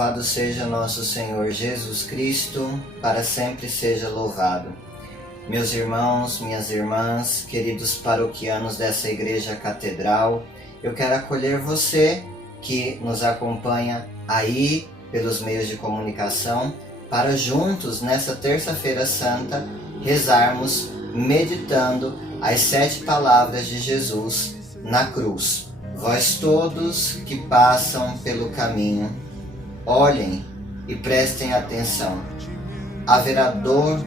Louvado seja nosso Senhor Jesus Cristo, para sempre seja louvado. Meus irmãos, minhas irmãs, queridos paroquianos dessa Igreja Catedral, eu quero acolher você que nos acompanha aí pelos meios de comunicação, para juntos, nessa Terça-feira Santa, rezarmos meditando as 7 palavras de Jesus na cruz. Vós todos que passam pelo caminho, olhem e prestem atenção. Haverá dor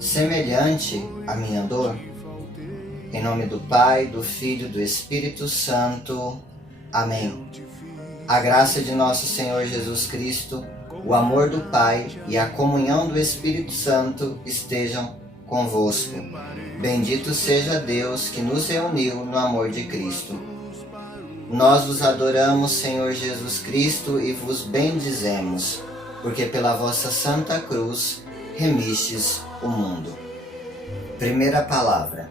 semelhante à minha dor? Em nome do Pai, do Filho e do Espírito Santo. Amém. A graça de nosso Senhor Jesus Cristo, o amor do Pai e a comunhão do Espírito Santo estejam convosco. Bendito seja Deus que nos reuniu no amor de Cristo. Nós vos adoramos, Senhor Jesus Cristo, e vos bendizemos, porque pela vossa Santa Cruz remistes o mundo. Primeira palavra.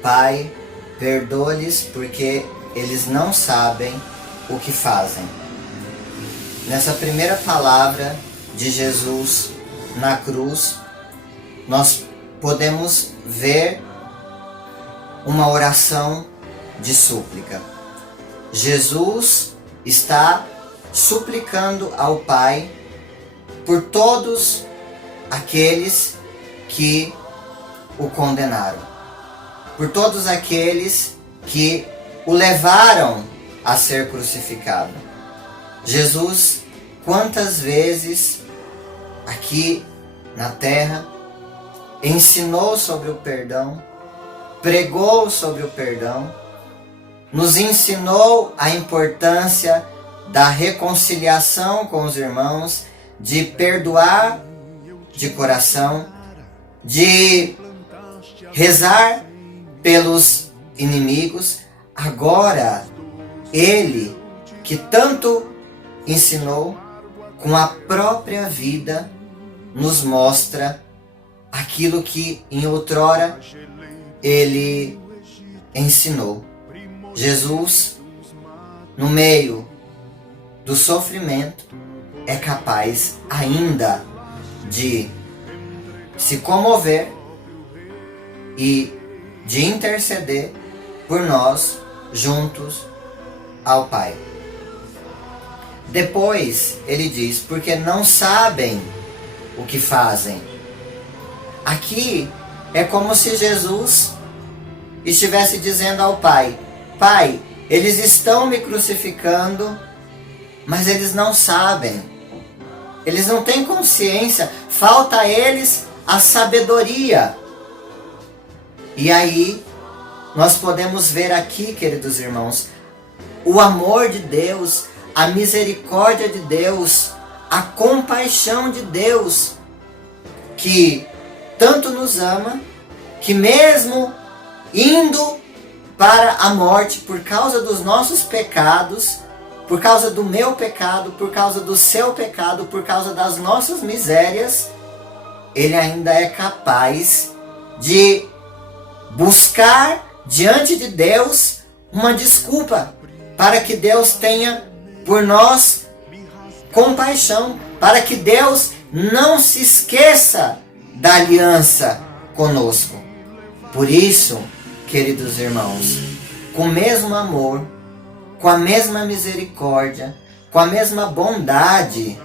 Pai, perdoa-lhes porque eles não sabem o que fazem. Nessa primeira palavra de Jesus na cruz, nós podemos ver uma oração de súplica. Jesus está suplicando ao Pai por todos aqueles que o condenaram, por todos aqueles que o levaram a ser crucificado. Jesus, quantas vezes aqui na terra, ensinou sobre o perdão, pregou sobre o perdão, nos ensinou a importância da reconciliação com os irmãos, de perdoar de coração, de rezar pelos inimigos. Agora, Ele, que tanto ensinou, com a própria vida, nos mostra aquilo que em outrora Ele ensinou. Jesus, no meio do sofrimento, é capaz ainda de se comover e de interceder por nós juntos ao Pai. Depois ele diz, porque não sabem o que fazem. Aqui é como se Jesus estivesse dizendo ao Pai: Pai, eles estão me crucificando, mas eles não sabem. Eles não têm consciência. Falta a eles a sabedoria. E aí, nós podemos ver aqui, queridos irmãos, o amor de Deus, a misericórdia de Deus, a compaixão de Deus, que tanto nos ama, que mesmo indo para a morte por causa dos nossos pecados, por causa do meu pecado, por causa do seu pecado, por causa das nossas misérias, Ele ainda é capaz de buscar diante de Deus uma desculpa, para que Deus tenha por nós compaixão, para que Deus não se esqueça da aliança conosco. Por isso, queridos irmãos, com o mesmo amor, com a mesma misericórdia, com a mesma bondade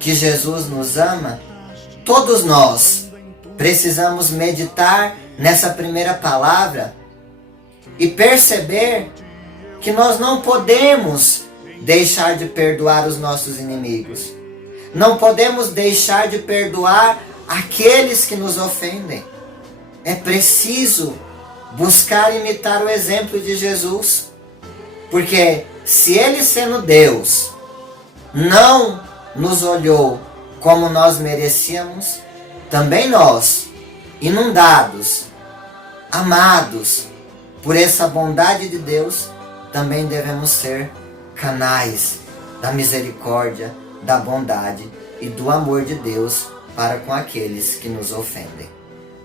que Jesus nos ama, todos nós precisamos meditar nessa primeira palavra e perceber que nós não podemos deixar de perdoar os nossos inimigos. Não podemos deixar de perdoar aqueles que nos ofendem. É preciso buscar imitar o exemplo de Jesus, porque se Ele, sendo Deus, não nos olhou como nós merecíamos, também nós, inundados, amados por essa bondade de Deus, também devemos ser canais da misericórdia, da bondade e do amor de Deus para com aqueles que nos ofendem.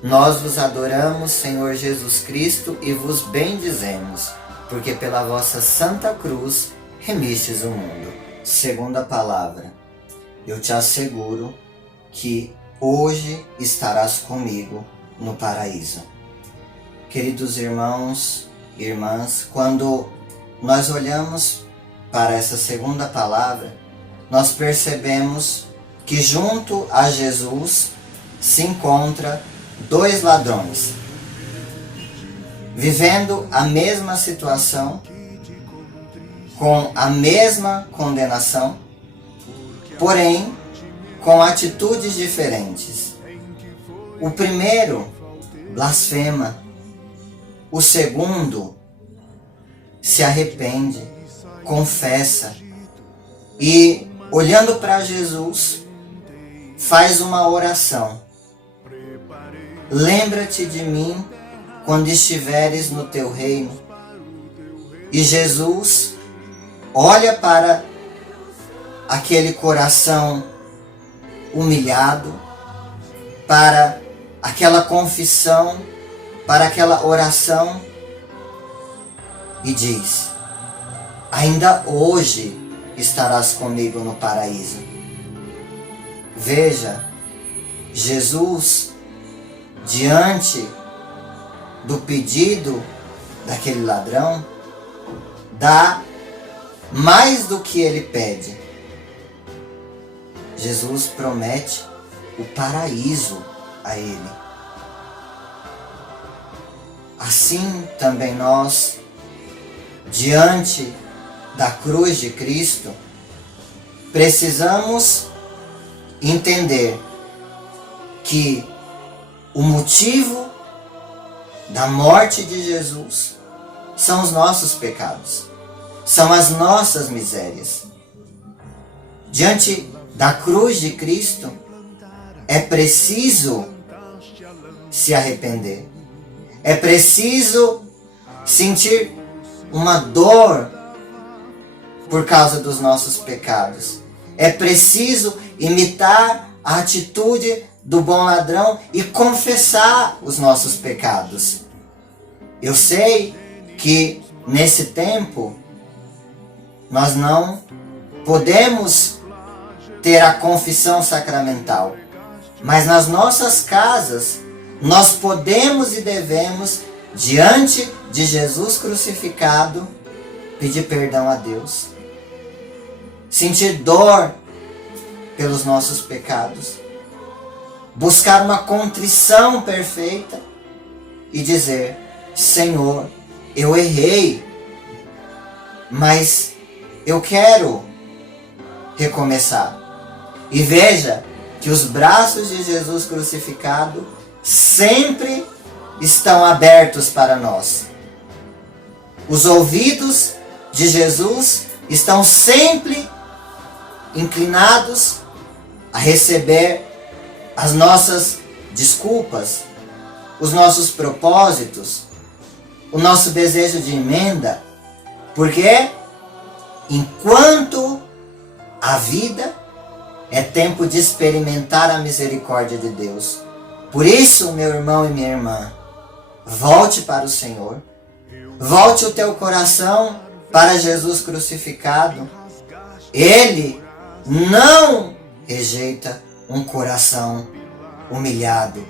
Nós vos adoramos, Senhor Jesus Cristo, e vos bendizemos, porque pela vossa Santa Cruz remistes o mundo. Segunda palavra. eu te asseguro que hoje estarás comigo no paraíso. Queridos irmãos e irmãs, quando nós olhamos para essa segunda palavra, nós percebemos que junto a Jesus se encontra dois ladrões, vivendo a mesma situação, com a mesma condenação, porém com atitudes diferentes. O primeiro blasfema, o segundo se arrepende, confessa e, olhando para Jesus, faz uma oração. Lembra-te de mim quando estiveres no teu reino. E Jesus olha para aquele coração humilhado, para aquela confissão, para aquela oração e diz: ainda hoje estarás comigo no paraíso. Veja, Jesus, diante do pedido daquele ladrão, dá mais do que ele pede. Jesus promete o paraíso a ele. Assim também nós, diante da cruz de Cristo, precisamos entender que o motivo da morte de Jesus são os nossos pecados, são as nossas misérias. Diante da cruz de Cristo, é preciso se arrepender, é preciso sentir uma dor por causa dos nossos pecados. É preciso imitar a atitude do bom ladrão e confessar os nossos pecados. Eu sei que nesse tempo nós não podemos ter a confissão sacramental, mas nas nossas casas nós podemos e devemos, diante de Jesus crucificado, pedir perdão a Deus, sentir dor pelos nossos pecados, buscar uma contrição perfeita e dizer: Senhor, eu errei, mas eu quero recomeçar. E veja que os braços de Jesus crucificado sempre estão abertos para nós. Os ouvidos de Jesus estão sempre inclinados a receber as nossas desculpas, os nossos propósitos, o nosso desejo de emenda, porque enquanto a vida é tempo de experimentar a misericórdia de Deus. Por isso, meu irmão e minha irmã, volte para o Senhor, volte o teu coração para Jesus crucificado. Ele não rejeita um coração humilhado,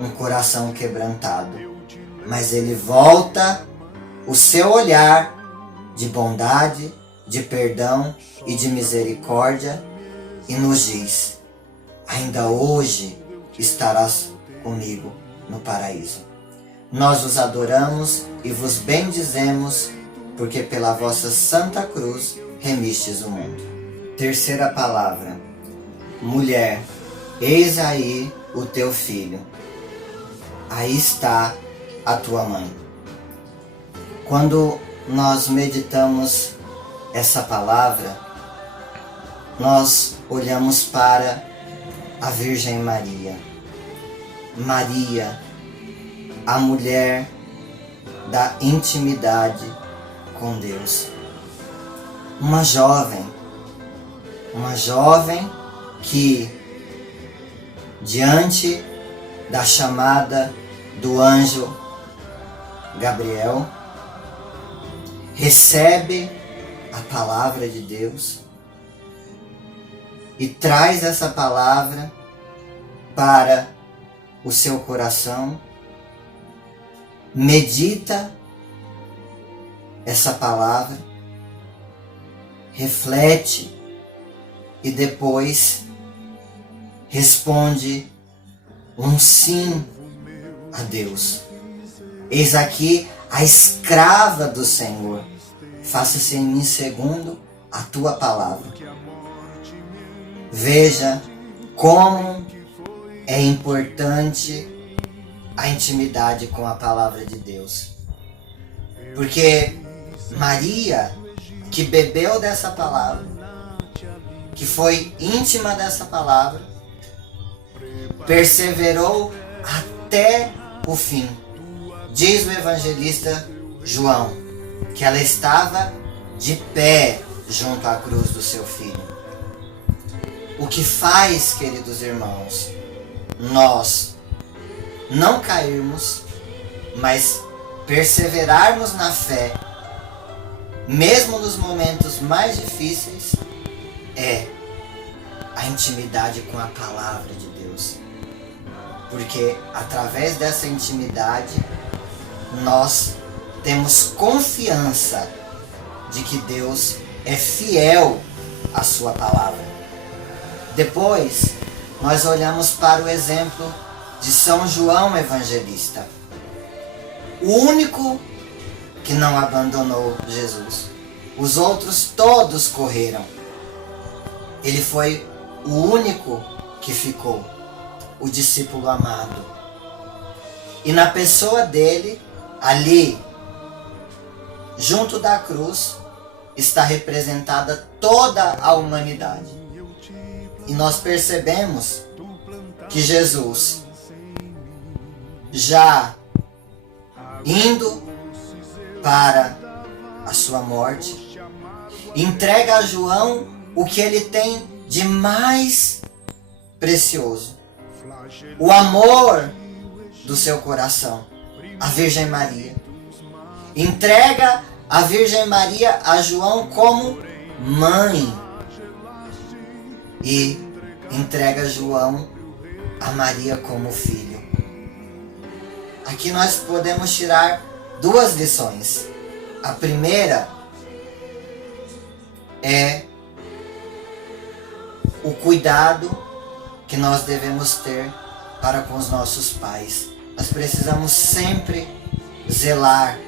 um coração quebrantado, mas ele volta o seu olhar de bondade, de perdão e de misericórdia e nos diz: ainda hoje estarás comigo no paraíso. Nós vos adoramos e vos bendizemos, porque pela vossa santa cruz remistes o mundo. Terceira palavra: mulher, eis aí o teu filho, aí está a tua mãe. Quando nós meditamos essa palavra, nós olhamos para a Virgem Maria. Maria, a mulher da intimidade com Deus. Uma jovem que, diante da chamada do anjo Gabriel, recebe a palavra de Deus e traz essa palavra para o seu coração. Medita essa palavra, reflete e depois responde um sim a Deus. Eis aqui a escrava do Senhor. Faça-se em mim segundo a tua palavra. Veja como é importante a intimidade com a palavra de Deus. Porque Maria, que bebeu dessa palavra, que foi íntima dessa palavra, perseverou até o fim. Diz o evangelista João que ela estava de pé junto à cruz do seu filho. O que faz, queridos irmãos, nós não cairmos, mas perseverarmos na fé, mesmo nos momentos mais difíceis, é a intimidade com a palavra de Deus. Porque através dessa intimidade, nós temos confiança de que Deus é fiel à sua palavra. Depois, nós olhamos para o exemplo de São João Evangelista, o único que não abandonou Jesus. Os outros todos correram. Ele foi o único que ficou, o discípulo amado. E na pessoa dele, ali, junto da cruz, está representada toda a humanidade. E nós percebemos que Jesus, já indo para a sua morte, entrega a João o que ele tem de mais precioso: o amor do seu coração, a Virgem Maria. Entrega a Virgem Maria a João como mãe e entrega João a Maria como filho. Aqui nós podemos tirar duas lições. A primeira é o cuidado que nós devemos ter para com os nossos pais. Nós precisamos sempre zelar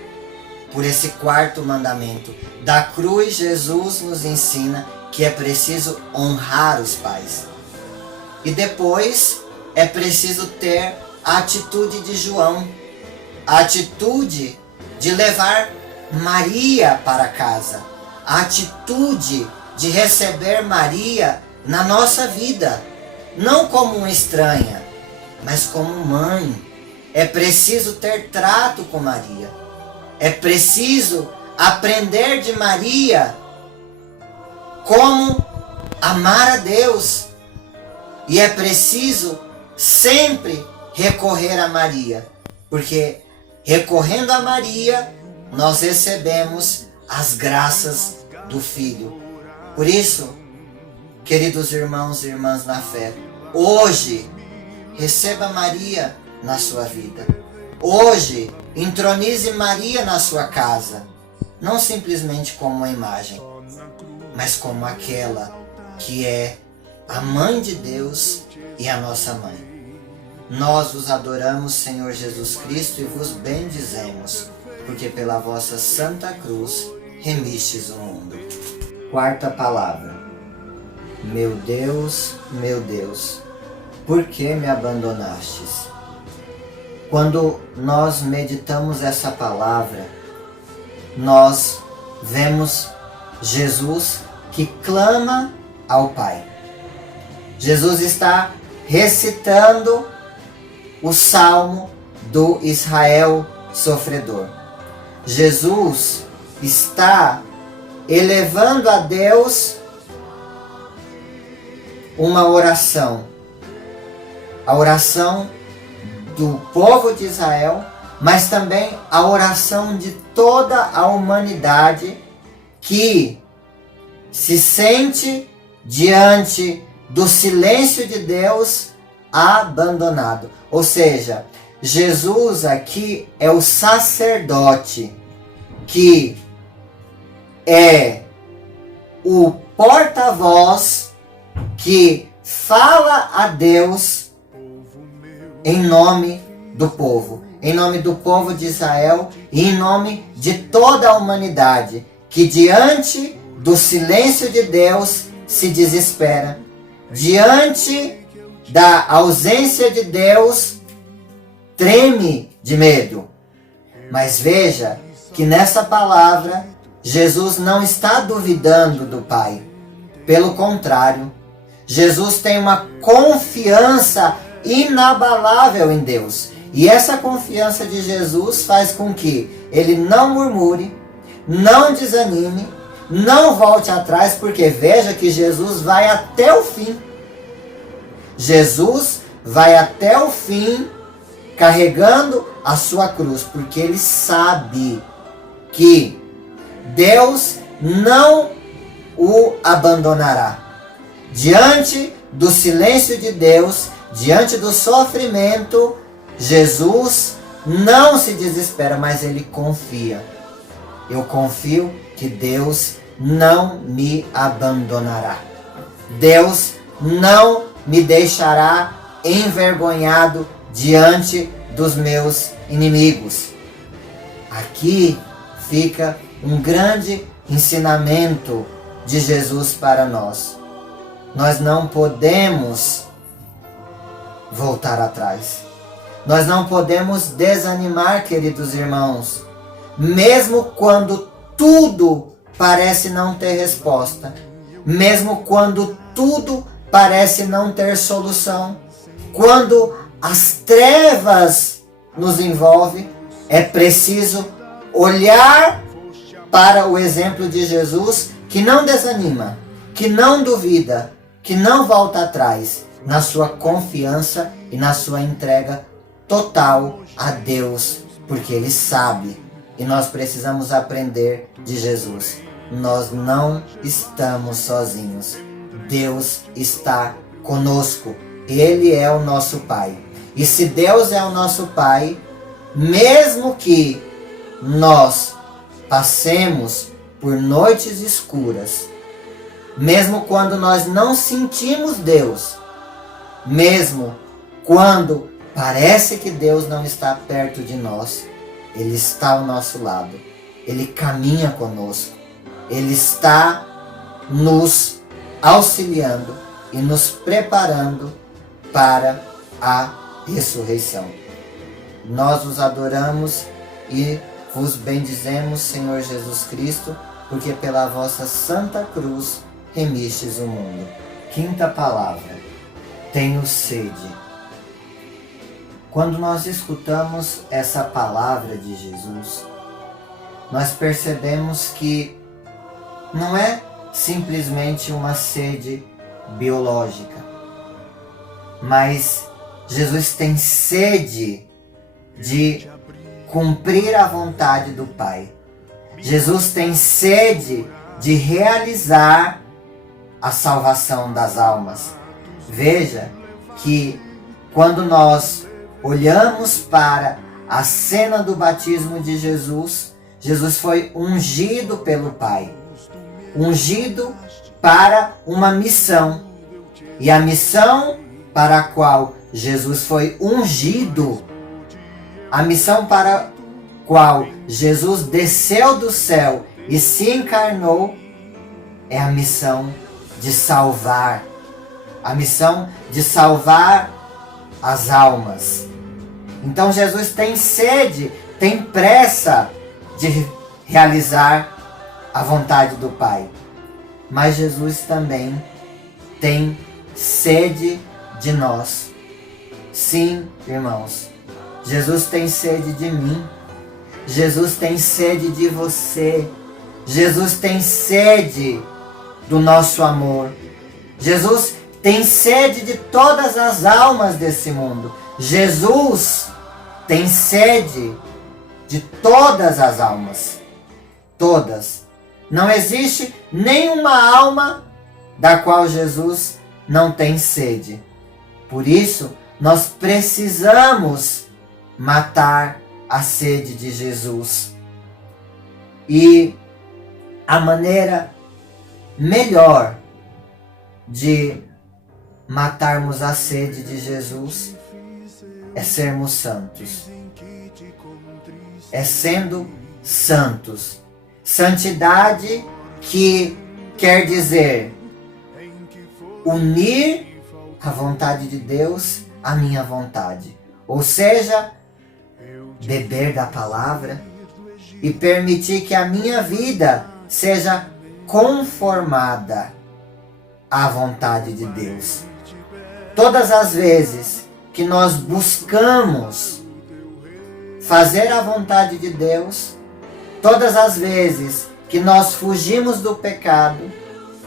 por esse quarto mandamento. Da cruz, Jesus nos ensina que é preciso honrar os pais. E depois é preciso ter a atitude de João, a atitude de levar Maria para casa, a atitude de receber Maria na nossa vida, não como uma estranha, mas como mãe. É preciso ter trato com Maria. É preciso aprender de Maria como amar a Deus. E é preciso sempre recorrer a Maria, porque recorrendo a Maria, nós recebemos as graças do Filho. Por isso, queridos irmãos e irmãs na fé, hoje, receba Maria na sua vida. Hoje, entronize Maria na sua casa, não simplesmente como uma imagem, mas como aquela que é a Mãe de Deus e a nossa Mãe. Nós vos adoramos, Senhor Jesus Cristo, e vos bendizemos, porque pela vossa Santa Cruz remistes o mundo. Quarta palavra. Meu Deus, por que me abandonastes? Quando nós meditamos essa palavra, nós vemos Jesus que clama ao Pai. Jesus está recitando o salmo do Israel sofredor. Jesus está elevando a Deus uma oração. A oração do povo de Israel, mas também a oração de toda a humanidade que se sente diante do silêncio de Deus abandonado. Ou seja, Jesus aqui é o sacerdote que é o porta-voz que fala a Deus em nome do povo, em nome do povo de Israel e em nome de toda a humanidade, que diante do silêncio de Deus se desespera, diante da ausência de Deus treme de medo. Mas veja que nessa palavra Jesus não está duvidando do Pai. Pelo contrário, Jesus tem uma confiança inabalável em Deus. E essa confiança de Jesus faz com que ele não murmure, não desanime, não volte atrás, porque veja que Jesus vai até o fim. Jesus vai até o fim carregando a sua cruz, porque ele sabe que Deus não o abandonará. Diante do silêncio de Deus, diante do sofrimento, Jesus não se desespera, mas ele confia. Eu confio que Deus não me abandonará. Deus não me deixará envergonhado diante dos meus inimigos. Aqui fica um grande ensinamento de Jesus para nós. Nós não podemos voltar atrás. Nós não podemos desanimar, queridos irmãos, mesmo quando tudo parece não ter resposta, mesmo quando tudo parece não ter solução, quando as trevas nos envolvem, é preciso olhar para o exemplo de Jesus, que não desanima, que não duvida, que não volta atrás, na sua confiança e na sua entrega total a Deus, porque Ele sabe. E nós precisamos aprender de Jesus. Nós não estamos sozinhos. Deus está conosco. Ele é o nosso Pai. E se Deus é o nosso Pai, mesmo que nós passemos por noites escuras, mesmo quando nós não sentimos Deus, mesmo quando parece que Deus não está perto de nós, Ele está ao nosso lado, Ele caminha conosco, Ele está nos auxiliando e nos preparando para a ressurreição. Nós os adoramos e vos bendizemos, Senhor Jesus Cristo, porque pela vossa santa cruz remistes o mundo. Quinta palavra: tenho sede. Quando nós escutamos essa palavra de Jesus, nós percebemos que não é simplesmente uma sede biológica, mas Jesus tem sede de cumprir a vontade do Pai. Jesus tem sede de realizar a salvação das almas. Veja que quando nós olhamos para a cena do batismo de Jesus, Jesus foi ungido pelo Pai, ungido para uma missão. E a missão para a qual Jesus foi ungido, a missão para a qual Jesus desceu do céu e se encarnou, é a missão de salvar. A missão de salvar as almas. Então Jesus tem sede, tem pressa de realizar a vontade do Pai. Mas Jesus também tem sede de nós. Sim, irmãos, Jesus tem sede de mim. Jesus tem sede de você. Jesus tem sede do nosso amor. Jesus tem sede de todas as almas desse mundo. Jesus tem sede de todas as almas. Todas. Não existe nenhuma alma da qual Jesus não tem sede. Por isso, nós precisamos matar a sede de Jesus. E a maneira melhor de matarmos a sede de Jesus é sermos santos. É sendo santos. Santidade que quer dizer unir a vontade de Deus à minha vontade. Ou seja, beber da palavra e permitir que a minha vida seja conformada à vontade de Deus. Todas as vezes que nós buscamos fazer a vontade de Deus, todas as vezes que nós fugimos do pecado,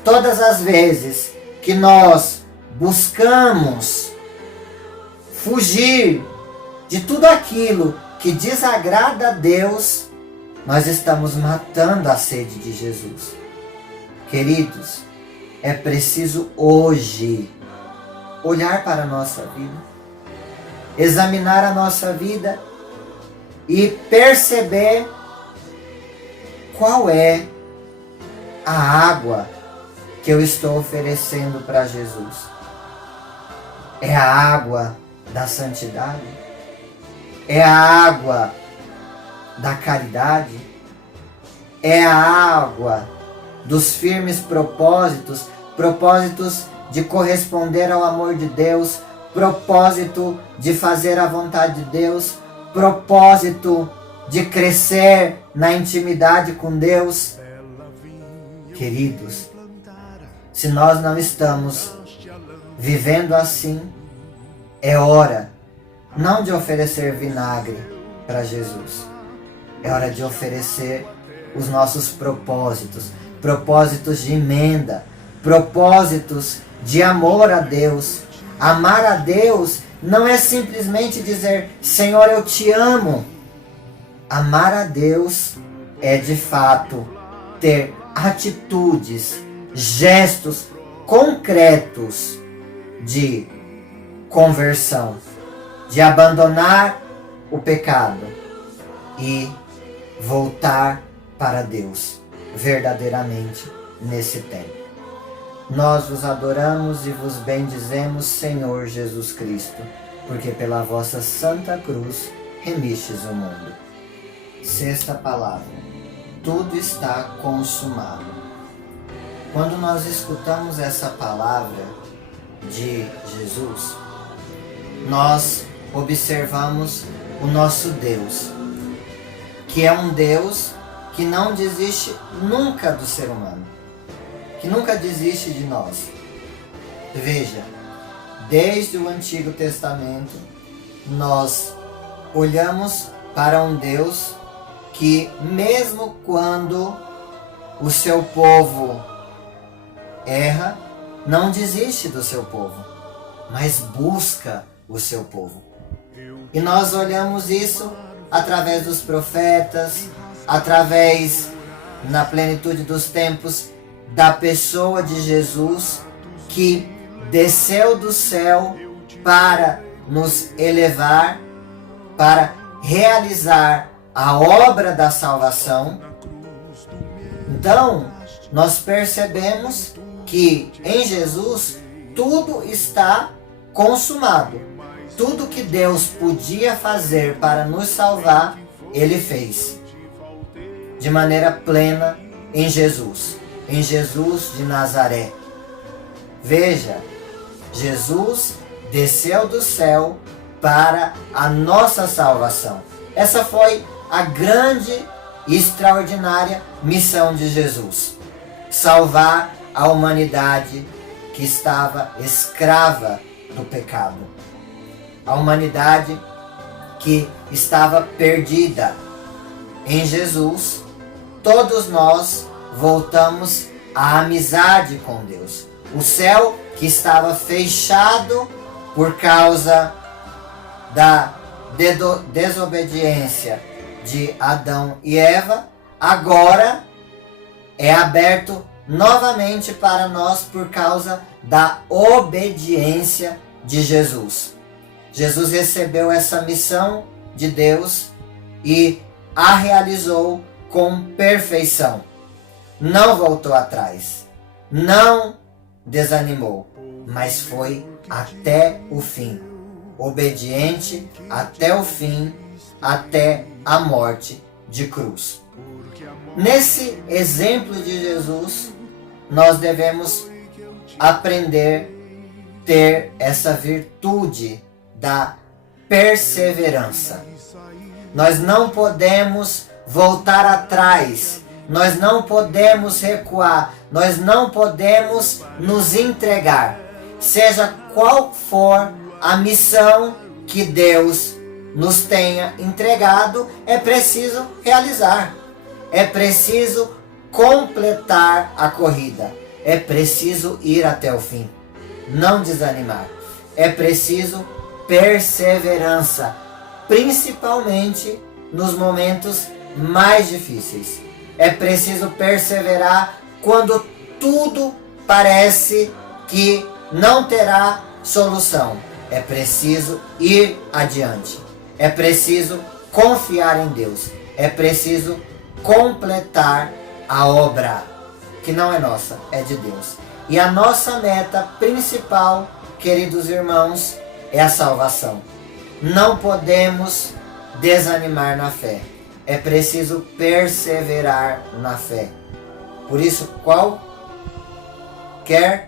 todas as vezes que nós buscamos fugir de tudo aquilo que desagrada a Deus, nós estamos matando a sede de Jesus. Queridos, é preciso hoje olhar para a nossa vida, examinar a nossa vida e perceber qual é a água que eu estou oferecendo para Jesus. É a água da santidade? É a água da caridade? É a água dos firmes propósitos, propósitos de corresponder ao amor de Deus, propósito de fazer a vontade de Deus, propósito de crescer na intimidade com Deus? Queridos, se nós não estamos vivendo assim, é hora não de oferecer vinagre para Jesus, é hora de oferecer os nossos propósitos, propósitos de emenda, propósitos de amor a Deus. Amar a Deus não é simplesmente dizer, Senhor, eu te amo. Amar a Deus é de fato ter atitudes, gestos concretos de conversão, de abandonar o pecado e voltar para Deus verdadeiramente nesse tempo. Nós vos adoramos e vos bendizemos, Senhor Jesus Cristo, porque pela vossa santa cruz remistes o mundo. Sexta palavra: tudo está consumado. Quando nós escutamos essa palavra de Jesus, nós observamos o nosso Deus, que é um Deus que não desiste nunca do ser humano, que nunca desiste de nós. Veja, desde o Antigo Testamento, nós olhamos para um Deus que, mesmo quando o seu povo erra, não desiste do seu povo, mas busca o seu povo. E nós olhamos isso através dos profetas, através, na plenitude dos tempos, da pessoa de Jesus, que desceu do céu para nos elevar, para realizar a obra da salvação. Então, nós percebemos que em Jesus tudo está consumado. Tudo que Deus podia fazer para nos salvar, Ele fez de maneira plena em Jesus de Nazaré. Veja, Jesus desceu do céu para a nossa salvação. Essa foi a grande e extraordinária missão de Jesus: salvar a humanidade que estava escrava do pecado, a humanidade que estava perdida. Em Jesus, todos nós voltamos à amizade com Deus. O céu que estava fechado por causa da desobediência de Adão e Eva, agora é aberto novamente para nós por causa da obediência de Jesus. Jesus recebeu essa missão de Deus e a realizou com perfeição. Não voltou atrás, não desanimou, mas foi até o fim, obediente até o fim, até a morte de cruz. Nesse exemplo de Jesus, nós devemos aprender a ter essa virtude da perseverança. Nós não podemos voltar atrás, nós não podemos recuar, nós não podemos nos entregar. Seja qual for a missão que Deus nos tenha entregado, é preciso realizar. É preciso completar a corrida. É preciso ir até o fim. Não desanimar. É preciso perseverança, principalmente nos momentos mais difíceis. É preciso perseverar quando tudo parece que não terá solução. É preciso ir adiante. É preciso confiar em Deus. É preciso completar a obra, que não é nossa, é de Deus. E a nossa meta principal, queridos irmãos, é a salvação. Não podemos desanimar na fé. É preciso perseverar na fé. Por isso, qualquer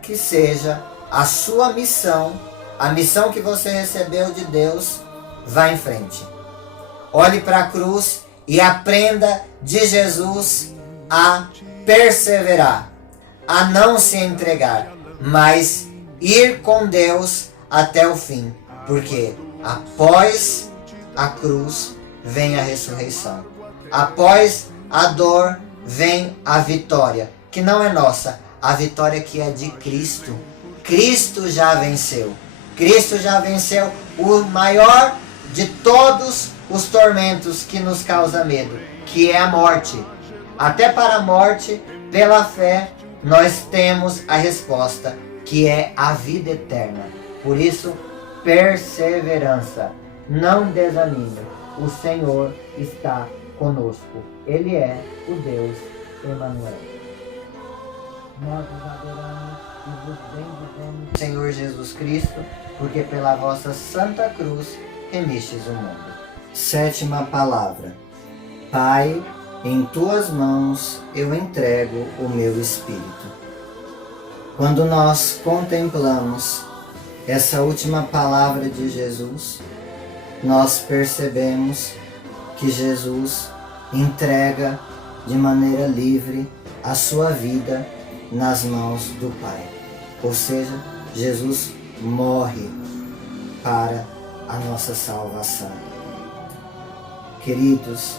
que seja a sua missão, a missão que você recebeu de Deus, vá em frente. Olhe para a cruz e aprenda de Jesus a perseverar, a não se entregar, mas ir com Deus até o fim, porque após a cruz vem a ressurreição. Após a dor vem a vitória, que não é nossa, a vitória que é de Cristo. Cristo já venceu. Cristo já venceu o maior de todos os tormentos que nos causa medo, que é a morte. Até para a morte, pela fé, nós temos a resposta, que é a vida eterna. Por isso, perseverança. Não desanime. O Senhor está conosco. Ele é o Deus Emanuel. Nós os adoramos e vos bendizemos, Senhor Jesus Cristo, porque pela vossa santa cruz remistes o mundo. Sétima palavra. Pai, em tuas mãos eu entrego o meu espírito. Quando nós contemplamos essa última palavra de Jesus, nós percebemos que Jesus entrega de maneira livre a sua vida nas mãos do Pai. Ou seja, Jesus morre para a nossa salvação. Queridos,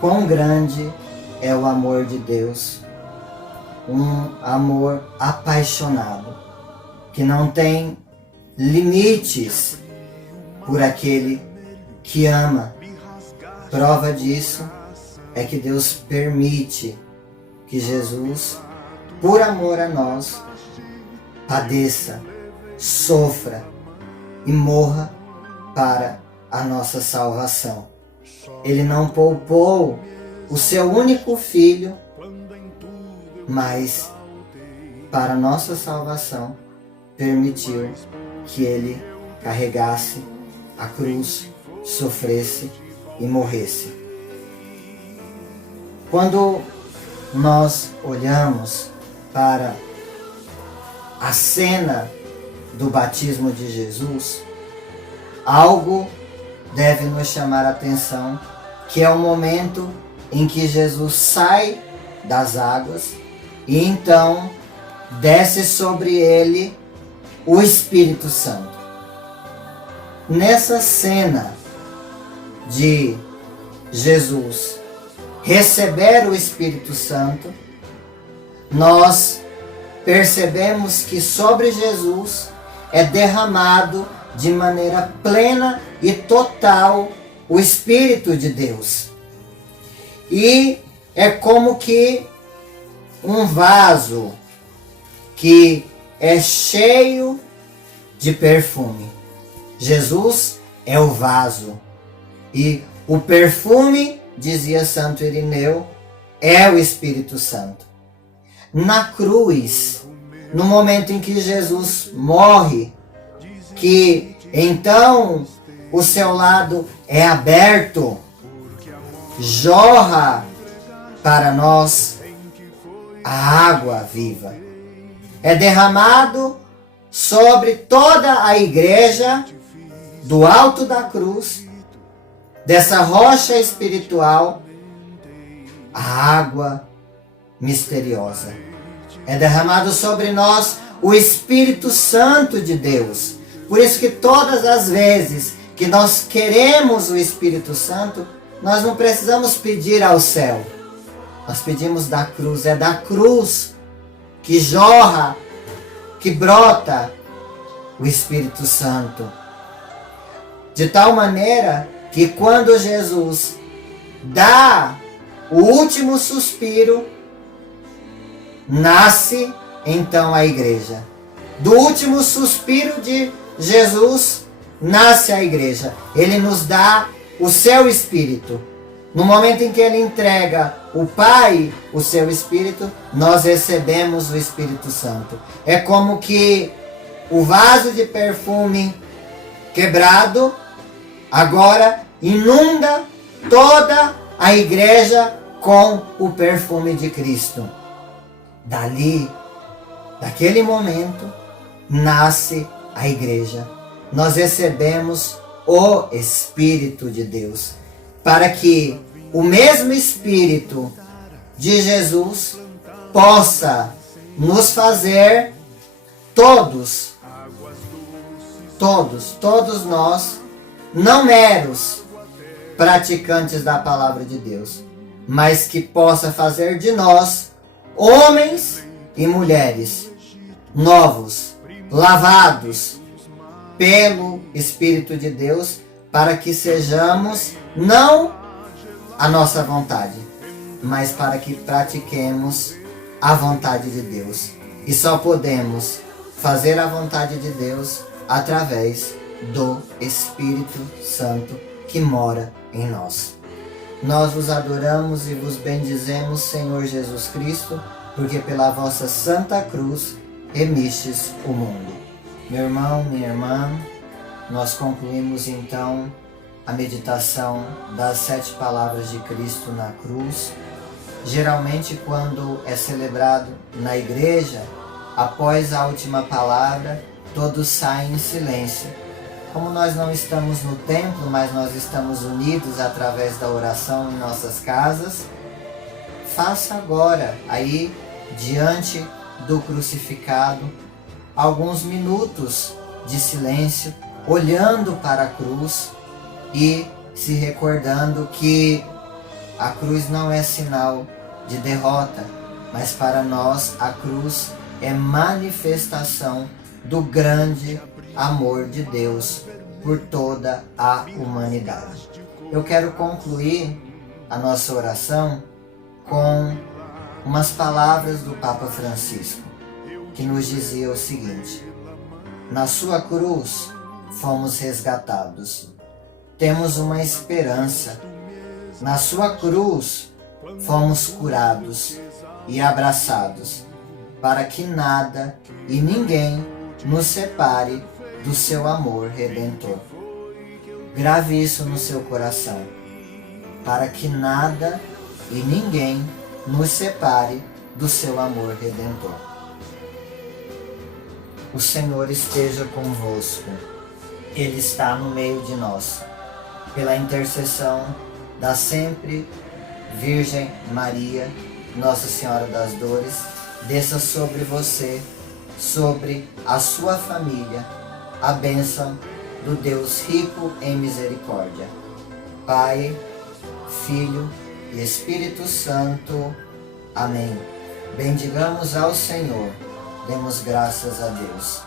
quão grande é o amor de Deus, um amor apaixonado, que não tem limites por aquele que ama. Prova disso é que Deus permite que Jesus, por amor a nós, padeça, sofra e morra para a nossa salvação. Ele não poupou o seu único filho, mas para nossa salvação permitiu que ele carregasse a cruz, sofresse e morresse. Quando nós olhamos para a cena do batismo de Jesus, algo deve nos chamar a atenção, que é o momento em que Jesus sai das águas e então desce sobre ele o Espírito Santo. Nessa cena de Jesus receber o Espírito Santo, nós percebemos que sobre Jesus é derramado de maneira plena e total o Espírito de Deus. E é como que um vaso que é cheio de perfume. Jesus é o vaso. E o perfume, dizia Santo Irineu, é o Espírito Santo. Na cruz, no momento em que Jesus morre, que então o seu lado é aberto, jorra para nós a água viva. É derramado sobre toda a igreja, do alto da cruz, dessa rocha espiritual, a água misteriosa. É derramado sobre nós o Espírito Santo de Deus. Por isso que todas as vezes que nós queremos o Espírito Santo, nós não precisamos pedir ao céu. Nós pedimos da cruz. É da cruz que jorra, que brota o Espírito Santo. De tal maneira que quando Jesus dá o último suspiro, nasce então a igreja. Do último suspiro de Jesus, nasce a igreja. Ele nos dá o seu Espírito. No momento em que ele entrega o Pai, o seu Espírito, nós recebemos o Espírito Santo. É como que o vaso de perfume quebrado agora inunda toda a igreja com o perfume de Cristo. Dali, daquele momento, nasce a igreja. Nós recebemos o Espírito de Deus, para que o mesmo Espírito de Jesus possa nos fazer todos nós, não meros praticantes da palavra de Deus, mas que possa fazer de nós homens e mulheres novos, lavados pelo Espírito de Deus, para que sejamos não a nossa vontade, mas para que pratiquemos a vontade de Deus. E só podemos fazer a vontade de Deus através do Espírito Santo que mora em nós. Nós vos adoramos e vos bendizemos, Senhor Jesus Cristo, porque pela vossa santa cruz remistes o mundo. Meu irmão, minha irmã, nós concluímos então a meditação das 7 palavras de Cristo na cruz. Geralmente, quando é celebrado na igreja, após a última palavra, todos saem em silêncio. Como nós não estamos no templo, mas nós estamos unidos através da oração em nossas casas, faça agora, aí, diante do crucificado, alguns minutos de silêncio, olhando para a cruz e se recordando que a cruz não é sinal de derrota, mas para nós a cruz é manifestação do grande amor de Deus por toda a humanidade. Eu quero concluir a nossa oração com umas palavras do Papa Francisco, que nos dizia o seguinte: na sua cruz fomos resgatados, temos uma esperança. Na sua cruz fomos curados e abraçados, para que nada e ninguém nos separe do seu amor redentor. Grave isso no seu coração, para que nada e ninguém nos separe do seu amor redentor. O Senhor esteja convosco. Ele está no meio de nós. Pela intercessão da sempre Virgem Maria, Nossa Senhora das Dores, desça sobre você, sobre a sua família, a bênção do Deus rico em misericórdia. Pai, Filho e Espírito Santo. Amém. Bendigamos ao Senhor. Demos graças a Deus.